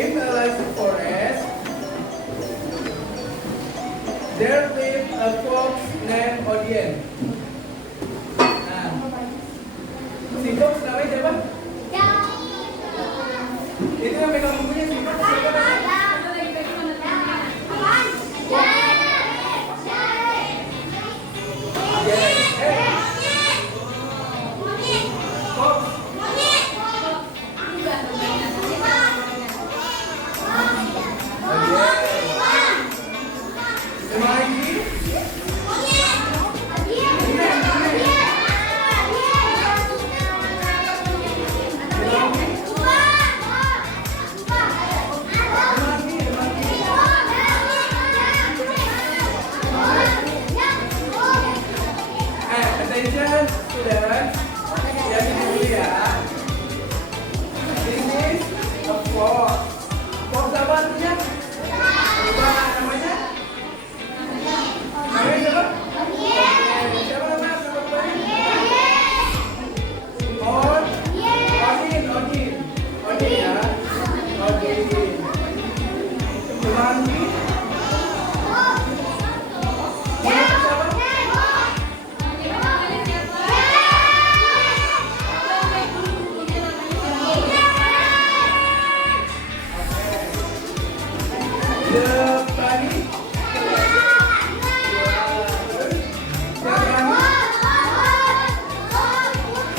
In a large forest, there lived a fox named Odien. Nah, si fox namanya siapa? Itu yang pegang bukunya si fox siapa? Mandi. Boneka siapa? The Bunny.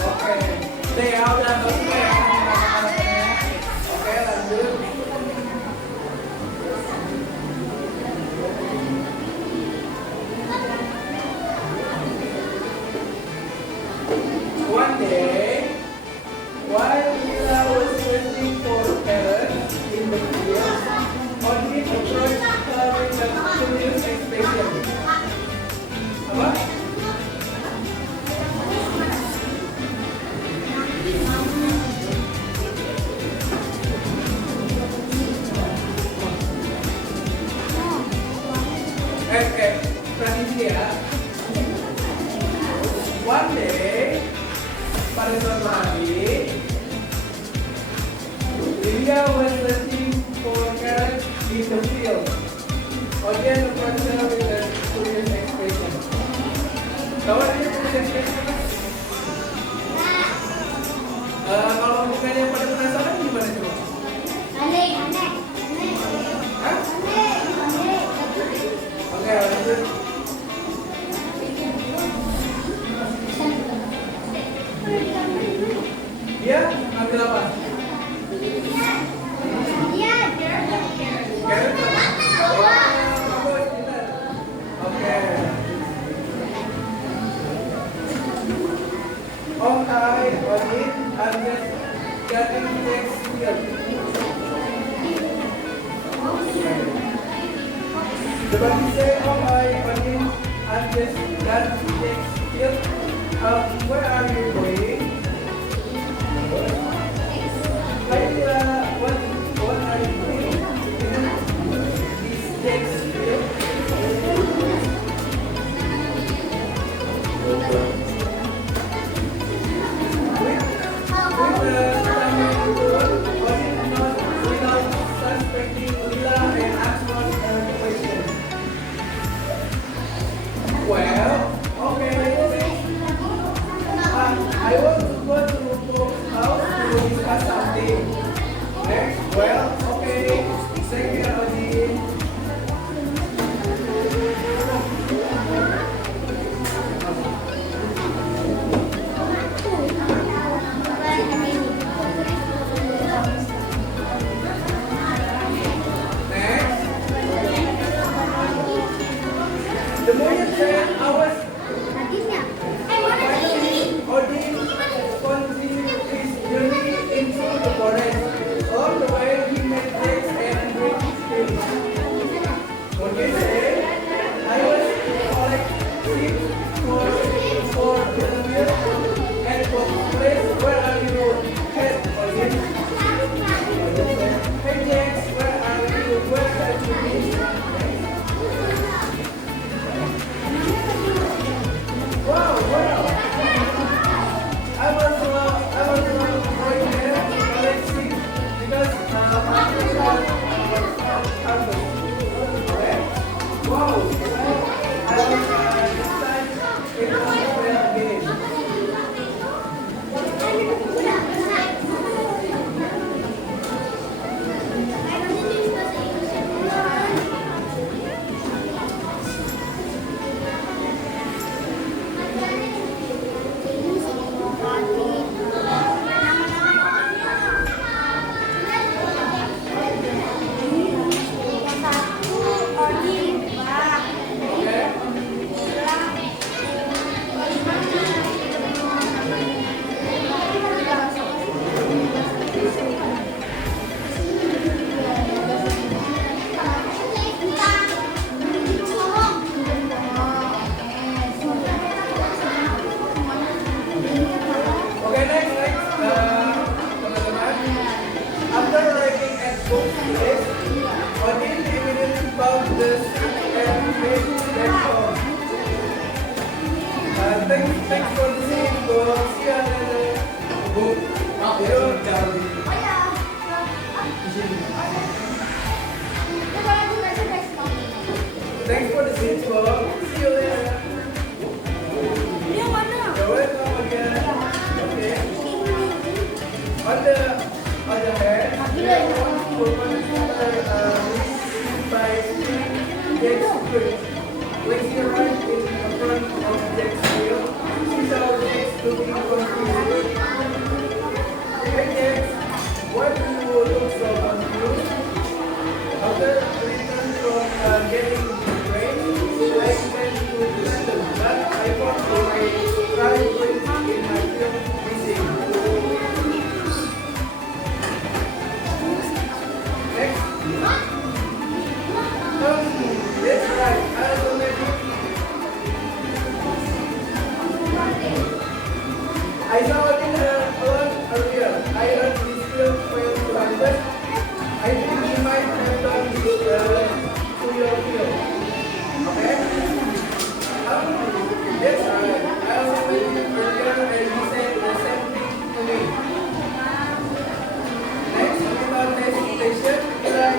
Oke, deh ya udah selesai ya. Oke, lanjut. One day, while Lila was waiting for parents in the field, Odin approached her with a curious expression. Apa? Perhatian ya. One day, pada suatu hari, Linda was searching for carrots in the field. Audience approached her with a curious expression. Kawan ini curious expression apa? Kalau bukannya pada penasaran gimana coba? Aneh. Hah? Oke, lanjut. Dia ambil apa? Carrot. Bagus, benar. Oke. Oh hi, Odin. I'm just getting next field. The bunny say, oh hi, Odin. I'm just getting next field. Where are you going? Hi, what are you doing? This next field. With the stomach full, Odin not without suspecting Lila and asked one question. Well, okay, I want to go to Cook's house to discuss something. Next, well, okay, take care, Odin. Next, the Moyan said, I was finally Odin continued his journey into the forest. Along the way, he met Rex and great experience. Odin said, I was collecting for the field and for place. Where are you headed, Odin? Odin said, hey Rex, where are you? Where have you been? Wow! I was going there collecting because my friends are harvest. Okay? Wow! I was excited. It was a great game. Okay, next, teman-teman. After arriving at Cook's place, Odin immediately found the soup and made them home. Thanks for listening, folks. See you later. Yuk, Charlie. good. When he arrived in front of Jack's field, he saw Jack looking confused. Hey Jack, why do you look so confused? After return from getting trained, I went to London, but I got my pride in my field missing. Next. That's right. I saw it in alone earlier. I heard this field failed to harvest. I think he might have done this to your field. Okay? That's right. I also met him earlier and he said the same thing to me. Next, without hesitation, Eli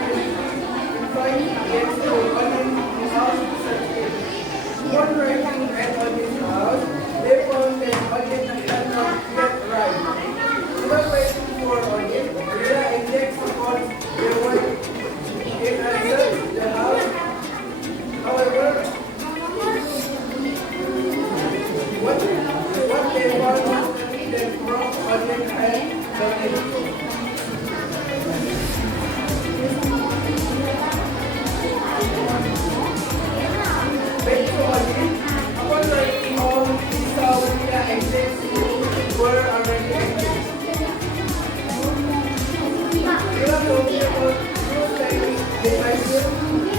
invite Jens to Odin's house to search him. Upon arriving at Odin's house, they found that Odin had not yet arrived. Without waiting for Odin, Rhea and Jack support their way in and search the house. However, what they found was nothing that Rock Odin had done it. Back to Odin, upon writing home, he saw Rhea and Jack were already active. Rhea told me about Bruce Stanley, the